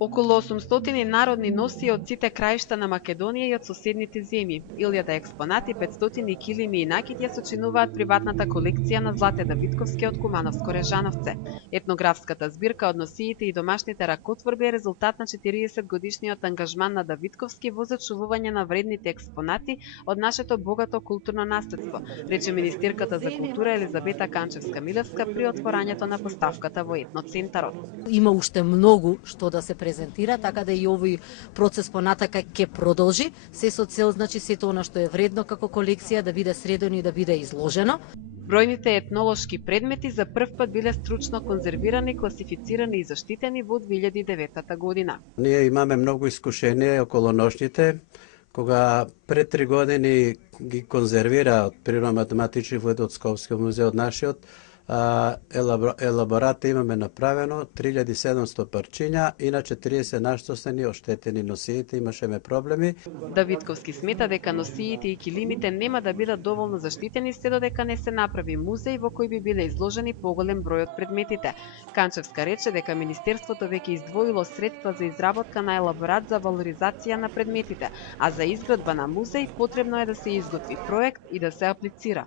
Околу 800 народни носи од сите краишта на Македонија и од соседните земји. 1000 експонати, 500 килими и накит ја сочинуваат приватната колекција на Злате Давидковски од Кумановско Режановце. Етнографската збирка од носиите и домашните ракотворби е резултат на 40 годишниот ангажман на Давидковски во зачувување на вредните експонати од нашето богато културно наследство, рече министерката за култура Елизабета Канчевска-Милевска при отворањето на поставката во етноцентарот. Има уште многу што да се презентира, така да и овој процес понатака ќе продолжи, се со цел, значи, сето она што е вредно како колекција да биде средено и да биде изложено. Бројните етнолошки предмети за прв пат биле стручно конзервирани, класифицирани и заштитени во 2009 година. Ние имаме многу искушение околу ношните, кога пред 3 години ги конзервира од Природно-математички музеј од Скопскиот музеј од нашиот елаборат имаме направено 3700 парчиња, иначе 30 нашто се ни оштетени носиите, имашеме проблеми. Давидковски смета дека носиите и килимите нема да бидат доволно заштитени се додека не се направи музеј во кој би биле изложени поголем број од предметите. Канчевска рече дека Министерството веќе издвоило средства за изработка на елаборат за валоризација на предметите, а за изградба на музеј потребно е да се изготви проект и да се аплицира.